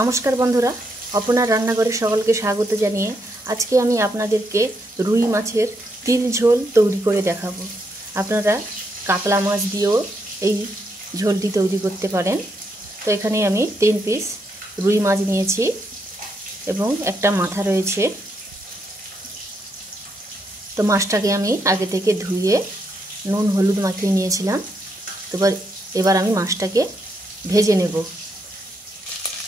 নমস্কার বন্ধুরা, আপনার রান্নাঘরে সকলকে স্বাগত জানিয়ে আজকে আমি আপনাদেরকে রুই মাছের তিল ঝোল তৈরি করে দেখাবো। আপনারা কাতলা মাছ দিয়েও এই ঝোলটি তৈরি করতে পারেন। তো এখানে আমি 3 পিস রুই মাছ নিয়েছি এবং একটা মাথা রয়েছে। তো মাছটাকে আমি আগে থেকে ধুয়ে নুন হলুদ মাখিয়ে নিয়েছিলাম। তো এবার আমি মাছটাকে ভেজে নেব।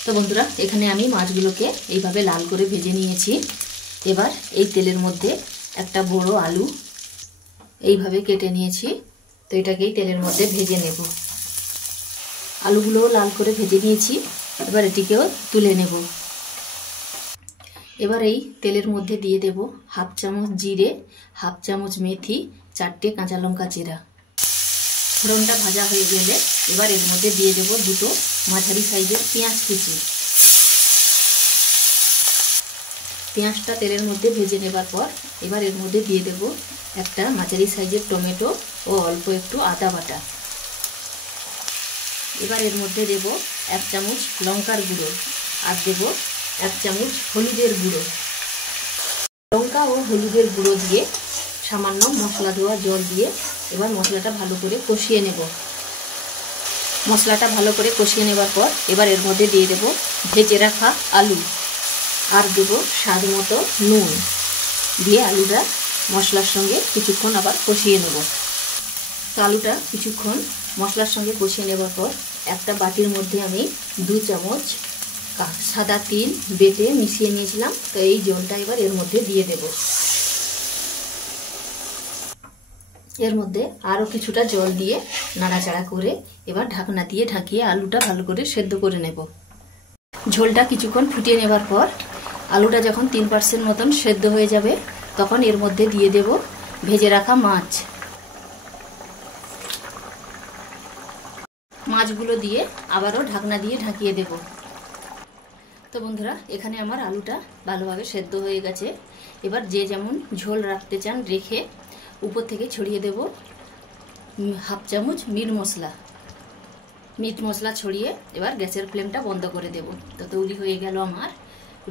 তো বন্ধুরা, এখানে আমি মাছগুলোকে এইভাবে লাল করে ভেজে নিয়েছি। এবার এই তেলের মধ্যে একটা বড় আলু এইভাবে কেটে নিয়েছি। তো এটাকেই তেলের মধ্যে ভেজে নেব। আলুগুলোও লাল করে ভেজে নিয়েছি। এবার এটিকেও তুলে নেব। এবার এই তেলের মধ্যে দিয়ে দেব হাফ চামচ জিরে, হাফ চামচ মেথি, 4টে কাঁচা লঙ্কা চিরা। ফোড়নটা ভাজা হয়ে গেলে এবার এর মধ্যে দিয়ে দেব 2টো মাঝারি সাইজের পেঁয়াজ কুচি। পেঁয়াজটা তেলের মধ্যে ভেজে নেবার পর এবার এর মধ্যে দিয়ে দেব একটা মাঝারি সাইজের টমেটো ও অল্প একটু আদা বাটা। এবার এর মধ্যে দেব 1 চামচ লঙ্কার গুঁড়ো আর দেব 1 চামচ হলুদের গুঁড়ো। লঙ্কা ও হলুদের গুঁড়ো দিয়ে সামান্য মশলা ধোয়া জল দিয়ে এবার মশলাটা ভালো করে কষিয়ে নেব। মশলাটা ভালো করে কষিয়ে নেবার পর এবার এর মধ্যে দিয়ে দেব ভেজে রাখা আলু আর দেব স্বাদ মতো নুন দিয়ে আলুটা মশলার সঙ্গে কিছুক্ষণ আবার কষিয়ে নেব। তো আলুটা কিছুক্ষণ মশলার সঙ্গে কষিয়ে নেবার পর একটা বাটির মধ্যে আমি 2 চামচ সাদা তিল বেটে মিশিয়ে নিয়েছিলাম। তো এই জলটা এবার এর মধ্যে দিয়ে দেব। এর মধ্যে আরও কিছুটা জল দিয়ে নাড়াচাড়া করে এবার ঢাকনা দিয়ে ঢাকিয়ে আলুটা ভালো করে সেদ্ধ করে নেব। ঝোলটা কিছুক্ষণ ফুটিয়ে নেবার পর আলুটা যখন 3% মতন সেদ্ধ হয়ে যাবে তখন এর মধ্যে দিয়ে দেব ভেজে রাখা মাছ। মাছগুলো দিয়ে আবারও ঢাকনা দিয়ে ঢাকিয়ে দেব। তো বন্ধুরা, এখানে আমার আলুটা ভালোভাবে সেদ্ধ হয়ে গেছে। এবার যে যেমন ঝোল রাখতে চান রেখে উপর থেকে ছড়িয়ে দেব হাফ চামচ মিট মশলা ছড়িয়ে এবার গ্যাসের ফ্লেমটা বন্ধ করে দেব। তো তৈরি হয়ে গেল আমার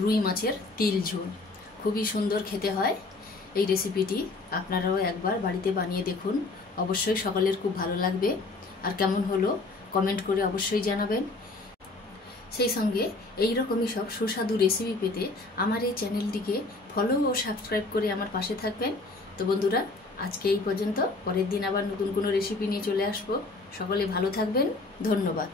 রুই মাছের তিল ঝোল। খুবই সুন্দর খেতে হয় এই রেসিপিটি। আপনারাও একবার বাড়িতে বানিয়ে দেখুন, অবশ্যই সকলের খুব ভালো লাগবে। আর কেমন হলো কমেন্ট করে অবশ্যই জানাবেন। সেই সঙ্গে এইরকমই সব সুস্বাদু রেসিপি পেতে আমার এই চ্যানেলটিকে ফলো ও সাবস্ক্রাইব করে আমার পাশে থাকবেন। তো বন্ধুরা, আজকে এই পর্যন্ত। পরের দিন আবার নতুন কোনো রেসিপি নিয়ে চলে আসবো। সকলে ভালো থাকবেন। ধন্যবাদ।